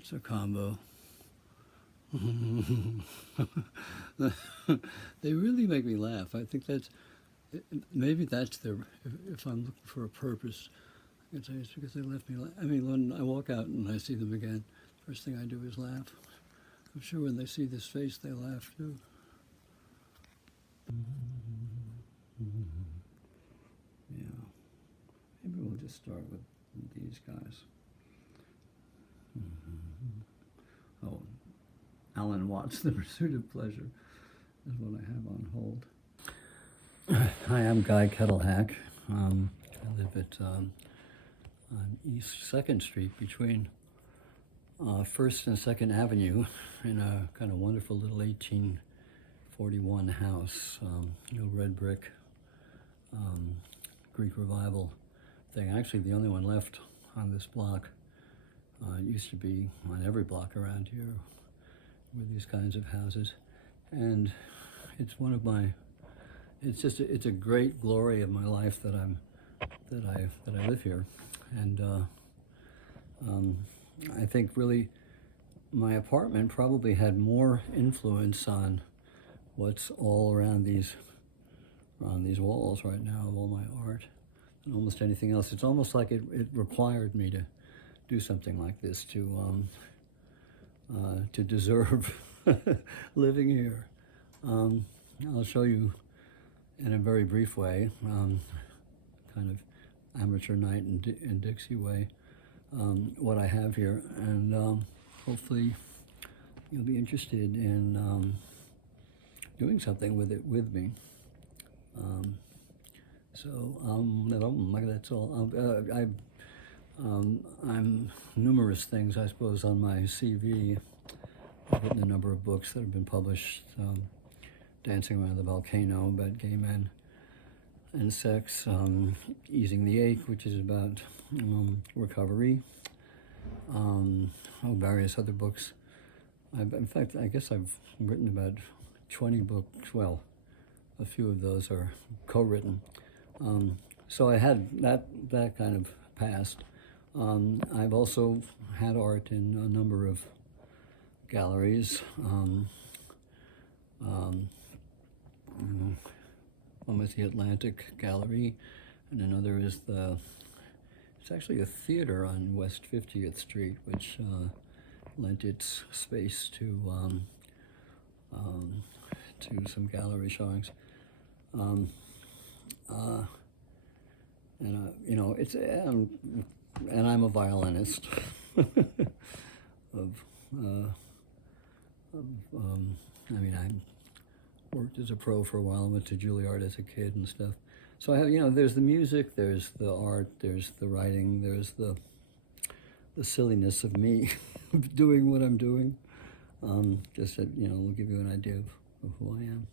That's a combo. They really make me laugh. I think maybe that's if I'm looking for a purpose, I can say it's because they left me laugh. I mean, when I walk out and I see them again, first thing I do is laugh. I'm sure when they see this face, they laugh too. Yeah. Maybe we'll just start with these guys. Oh, Alan Watts, The Pursuit of Pleasure is what I have on hold. Hi, I'm Guy Kettlehack. I live at on East 2nd Street between 1st and 2nd Avenue in a kind of wonderful little 1841 house, red brick, Greek Revival thing. Actually, the only one left on this block. It used to be on every block around here with these kinds of houses, and it's one of my. It's a great glory of my life that I live here, and I think really my apartment probably had more influence on what's all around these walls right now of all my art than almost anything else. It's almost like it required me to do something like this to deserve living here. I'll show you in a very brief way, kind of amateur night and Dixie way, what I have here, and hopefully you'll be interested in doing something with it with me. That's all. I'm numerous things, I suppose, on my CV. I've written a number of books that have been published. Dancing Around the Volcano, about gay men and sex. Easing the Ache, which is about recovery. Various other books. In fact, I guess I've written about 20 books. Well, a few of those are co-written. So I had that kind of past. I've also had art in a number of galleries. One is the Atlantic Gallery, and another is it's actually a theater on West 50th Street, which lent its space to some gallery showings. And I'm a violinist I worked as a pro for a while. I went to Juilliard as a kid and stuff. So I have, there's the music, there's the art, there's the writing, there's the silliness of me doing what I'm doing. Just that, will give you an idea of who I am.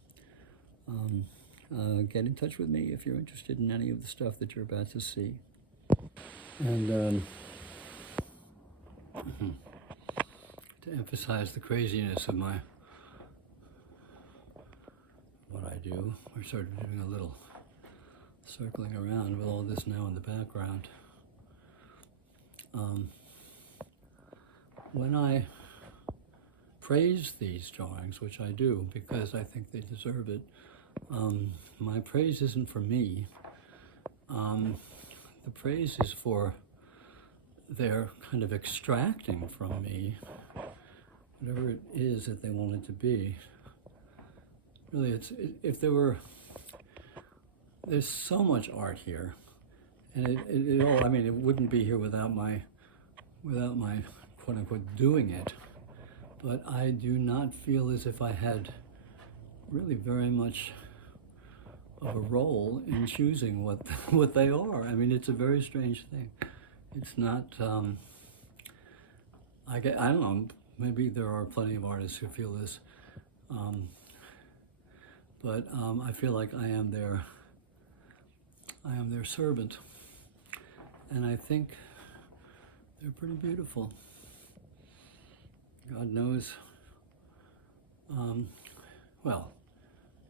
Get in touch with me if you're interested in any of the stuff that you're about to see. And to emphasize the craziness of what I do, we're sort of doing a little circling around with all this now in the background. When I praise these drawings, which I do because I think they deserve it, my praise isn't for me. The praise is for their kind of extracting from me whatever it is that they want it to be. Really, there's so much art here, and it wouldn't be here without my quote unquote doing it. But I do not feel as if I had really very much of a role in choosing what they are. I mean, it's a very strange thing. It's not. I don't know. Maybe there are plenty of artists who feel this, but I feel like I am their servant, and I think they're pretty beautiful. God knows.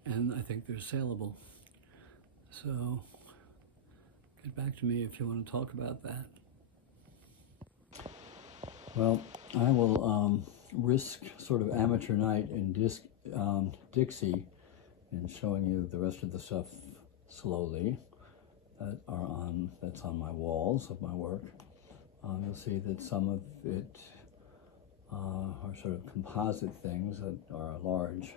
And I think they're saleable. So get back to me if you want to talk about that. Well, I will risk sort of amateur night in Dixie and showing you the rest of the stuff slowly that's on my walls of my work. You'll see that some of it are sort of composite things that are larger,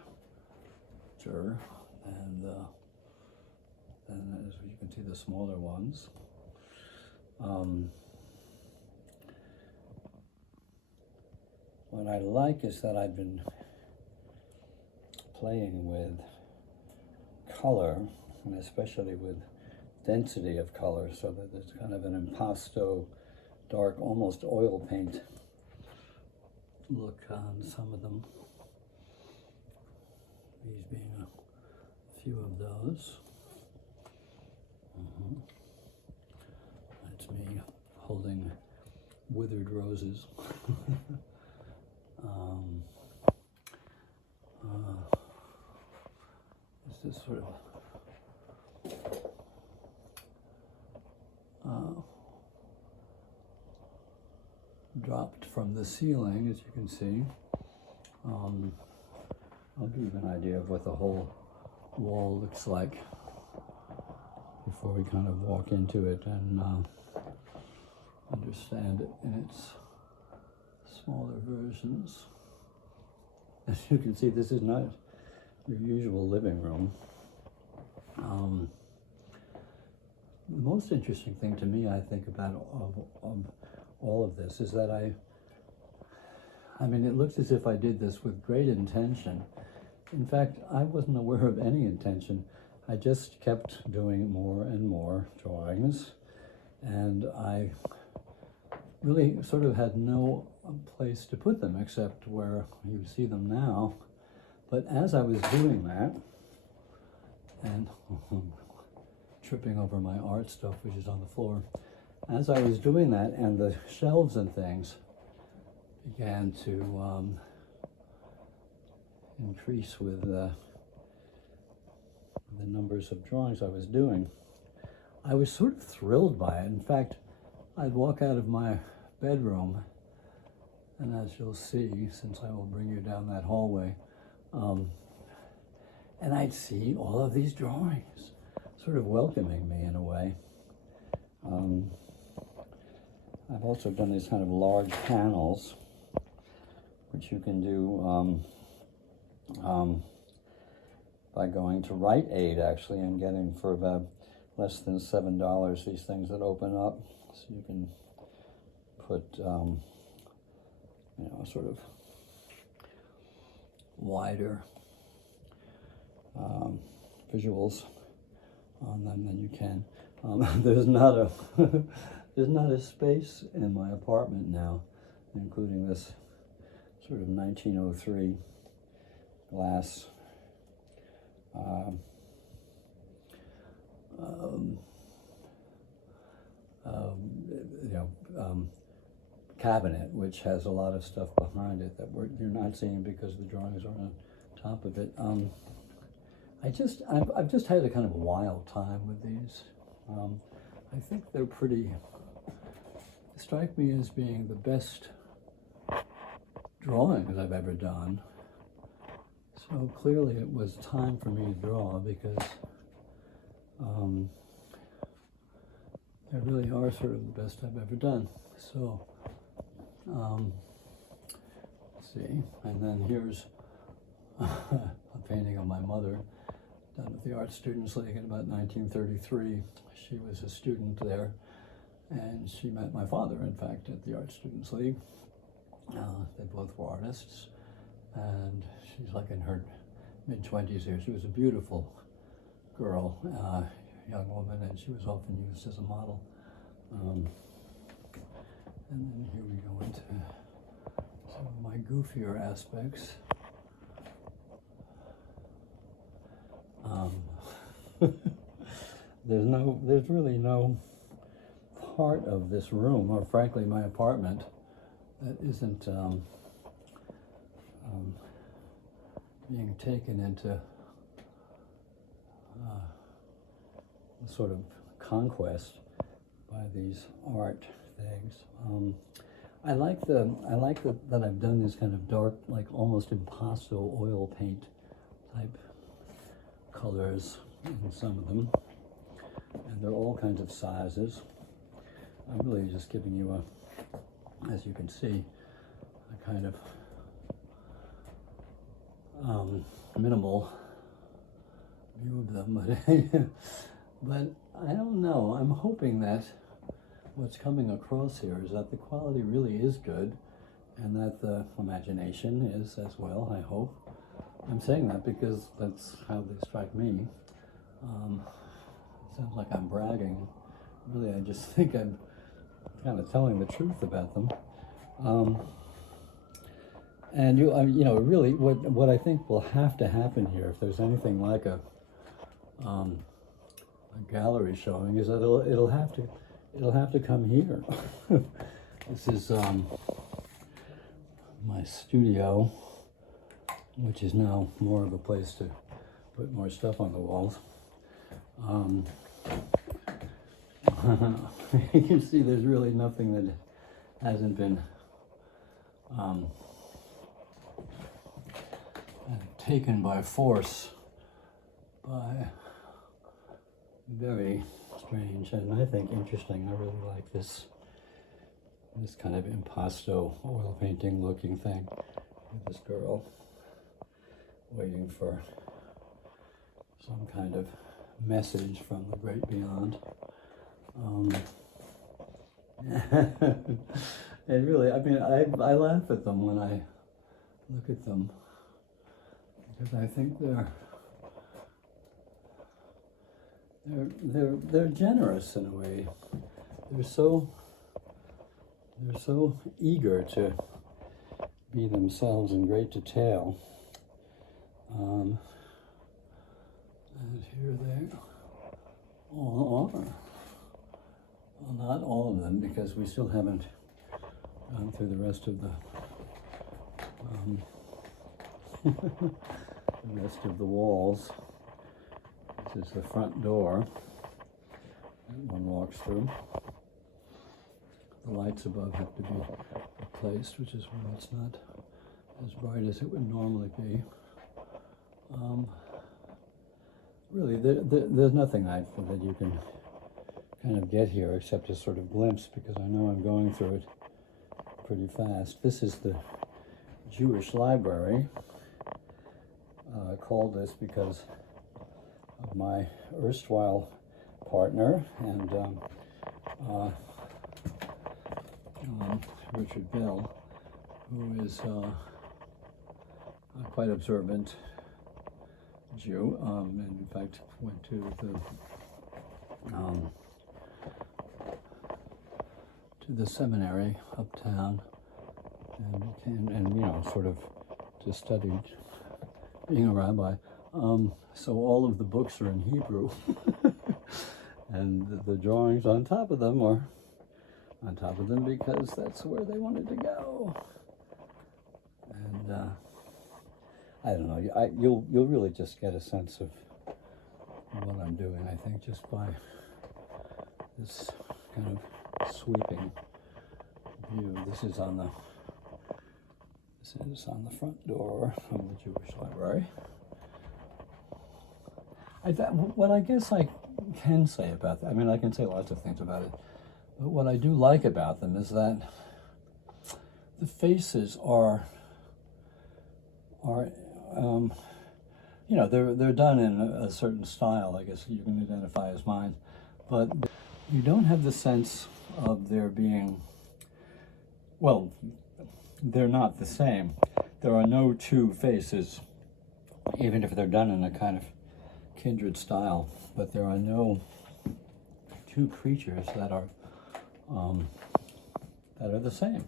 and then as you can see the smaller ones. What I like is that I've been playing with color, and especially with density of color, so that there's kind of an impasto, dark, almost oil paint look on some of them. These being a few of those. That's me holding withered roses. This is sort of dropped from the ceiling, as you can see. I'll give you an idea of what the whole wall looks like before we kind of walk into it and understand it in its smaller versions. As you can see, this is not your usual living room. The most interesting thing to me, I think, about all of this is that I mean, it looks as if I did this with great intention. In fact, I wasn't aware of any intention. I just kept doing more and more drawings, and I really sort of had no place to put them except where you see them now. But as I was doing that, and tripping over my art stuff, which is on the floor, as I was doing that, and the shelves and things began to increase with the numbers of drawings I was doing, I was sort of thrilled by it. In fact, I'd walk out of my bedroom, and as you'll see, since I will bring you down that hallway, and I'd see all of these drawings sort of welcoming me in a way. I've also done these kind of large panels, which you can do by going to Rite Aid, actually, and getting for about less than $7 these things that open up, so you can put sort of wider visuals on them than you can. There's not a there's not a space in my apartment now, including this sort of 1903 glass cabinet, which has a lot of stuff behind it that you're not seeing because the drawings are on top of it. I've just had a kind of wild time with these. I think they're strike me as being the best drawings I've ever done. So clearly it was time for me to draw, because they really are sort of the best I've ever done. So, let's see, and then here's a painting of my mother done with the Art Students League in about 1933. She was a student there, and she met my father, in fact, at the Art Students League. They both were artists, and she's like in her mid-20s here. She was a beautiful girl, young woman, and she was often used as a model. And then here we go into some of my goofier aspects. There's really no part of this room, or frankly my apartment, that isn't being taken into a sort of conquest by these art things. I like that I've done this kind of dark, like almost impasto oil paint type colors in some of them, and they're all kinds of sizes. I'm really just giving you a, as you can see, a kind of minimal view of them, but I don't know. I'm hoping that what's coming across here is that the quality really is good, and that the imagination is as well, I hope. I'm saying that because that's how they strike me. It sounds like I'm bragging. Really, I just think I'm kind of telling the truth about them. And you know, really, what I think will have to happen here, if there's anything like a gallery showing, is that it'll have to come here. This is my studio, which is now more of a place to put more stuff on the walls. You can see there's really nothing that hasn't been taken by force by very strange and I think interesting. I really like this kind of impasto oil painting looking thing with this girl waiting for some kind of message from the great beyond. And really, I mean, I laugh at them when I look at them, because I think they're generous in a way. They're so eager to be themselves in great detail. And here they all are. Well, not all of them, because we still haven't gone through the rest of the walls. This is the front door that one walks through. The lights above have to be replaced, which is why it's not as bright as it would normally be. Really, there's nothing that you can kind of get here except a sort of glimpse, because I know I'm going through it pretty fast. This is the Jewish library. I called this because of my erstwhile partner and Richard Bell, who is a quite observant Jew, and in fact went to the seminary uptown and you know, sort of just studied being a rabbi. So all of the books are in Hebrew, and the drawings on top of them are on top of them because that's where they wanted to go. And I don't know. You'll really just get a sense of what I'm doing, I think, just by this kind of sweeping view. This is on the front door of the Jewish library. What I guess I can say about that, I mean, I can say lots of things about it, but what I do like about them is that the faces are you know, they're done in a certain style, I guess you can identify as mine, but you don't have the sense of there being, well, they're not the same. There are no two faces, even if they're done in a kind of kindred style, but there are no two creatures that are the same,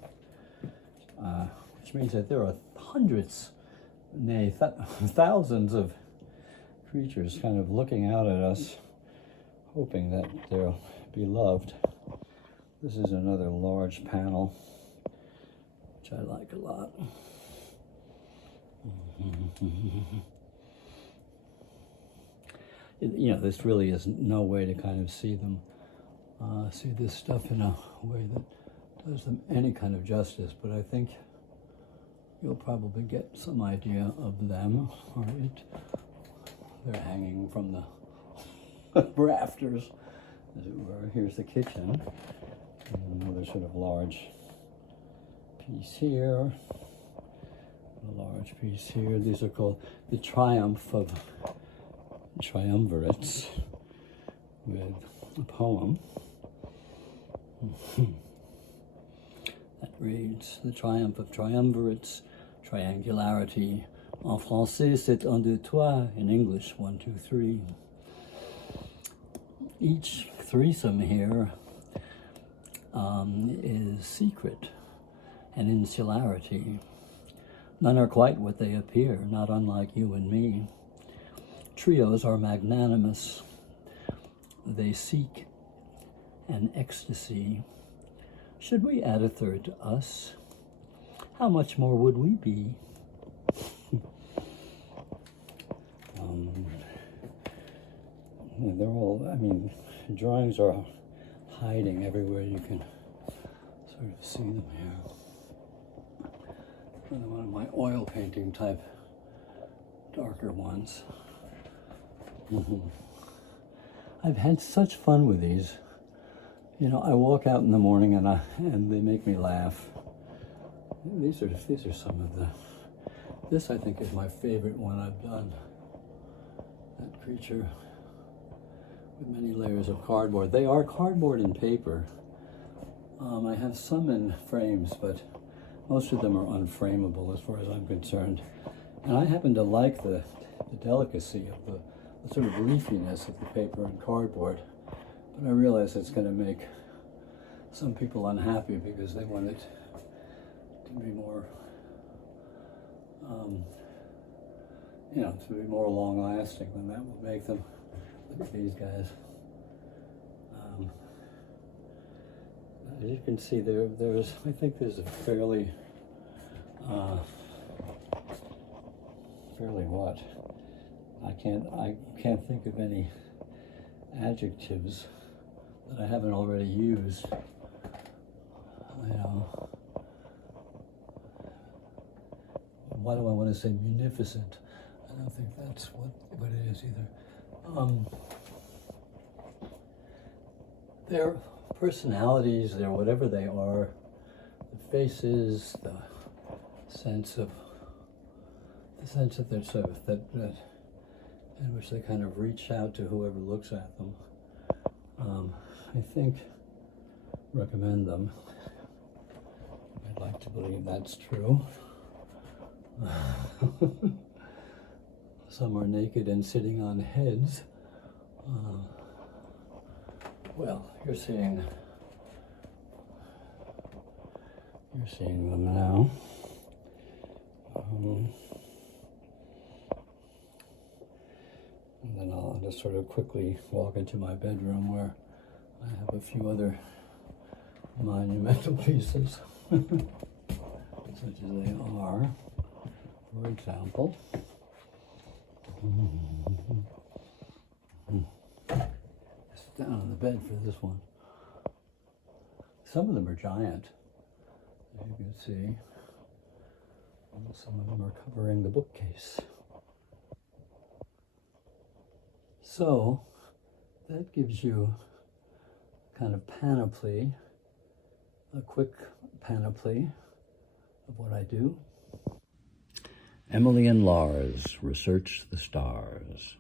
which means that there are hundreds, nay, thousands of creatures kind of looking out at us, hoping that they'll be loved. This is another large panel, which I like a lot. You know, this really is no way to kind of see them, see this stuff in a way that does them any kind of justice, but I think you'll probably get some idea of them or it. They're hanging from the rafters, as it were. Here's the kitchen. And another sort of large piece here. A large piece here. These are called the triumph of triumvirates, with a poem that reads, "The triumph of triumvirates, triangularity. En français, c'est un, deux, trois. In English, 1, 2, 3. Each threesome here is secret and insularity. None are quite what they appear, not unlike you and me. Trios are magnanimous. They seek an ecstasy. Should we add a third to us? How much more would we be?" They're all, I mean, drawings are hiding everywhere you can sort of see them here. Another one of my oil painting type darker ones. I've had such fun with these. You know, I walk out in the morning and they make me laugh. These are some of the. This I think is my favorite one I've done. That creature with many layers of cardboard. They are cardboard and paper. I have some in frames, but most of them are unframeable as far as I'm concerned. And I happen to like the delicacy of the sort of leafiness of the paper and cardboard. But I realize it's going to make some people unhappy because they want it to be more, to be more long-lasting, and that will make them. Look at these guys. As you can see, I think there's a fairly what? I can't think of any adjectives that I haven't already used. Why do I want to say munificent? I don't think that's what it is either. Their personalities, their whatever they are, the faces, the sense of their sort of that in which they kind of reach out to whoever looks at them. I think recommend them. I'd like to believe that's true. Some are naked and sitting on heads. Well, you're seeing them now. And then I'll just sort of quickly walk into my bedroom where I have a few other monumental pieces, such as they are. For example, sit down on the bed for this one. Some of them are giant, as you can see. And some of them are covering the bookcase. So that gives you kind of panoply, a quick panoply of what I do. Emily and Lars research the stars.